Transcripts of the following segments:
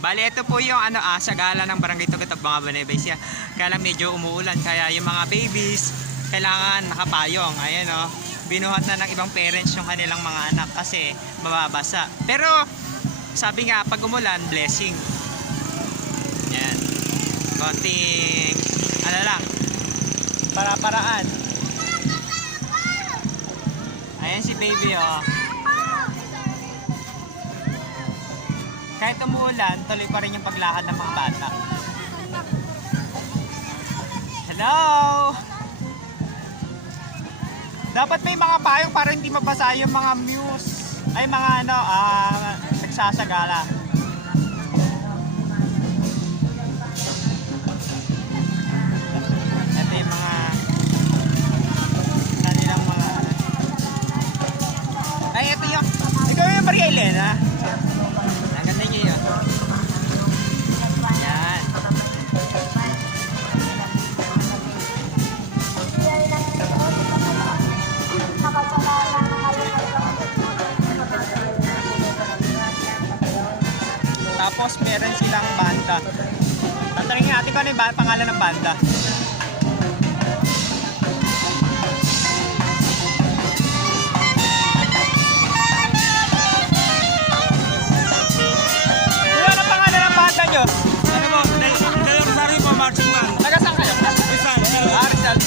Bali, ito po yung sagala ng Barangay Tugatog, mga Banebesia. Kaya lang medyo umuulan, kaya yung mga babies kailangan nakapayong. Ayan o, binuhat na ng ibang parents yung kanilang mga anak kasi mababasa. Pero sabi nga, pag umulan, blessing. Yan, konting lang, para-paraan. Ayan si baby o. Kahit umuulan, tuloy pa rin yung paglakad ng mga bata. Hello! Dapat may mga payong para hindi mabasa yung mga muse. Ay mga nagsasagala. Ito yung mga kanilang mga ay, ito yung Maria Elena. Yan. Tapos meron silang banda. Tatanungin natin kung ano yung pangalan ng banda. Nyo? Ano po? Dalawang Rosario po, marching band. Taga saan kayo? Rizal. Rizal.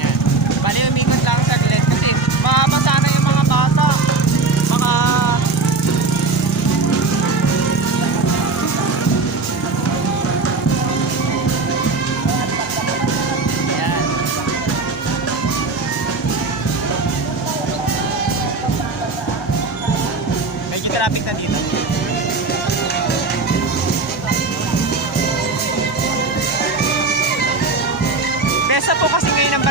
Yan. Bali, umikot lang sa gilid kasi mabasa na yung mga bata. Mga traffic na dito. Besa po kasi ngayon ng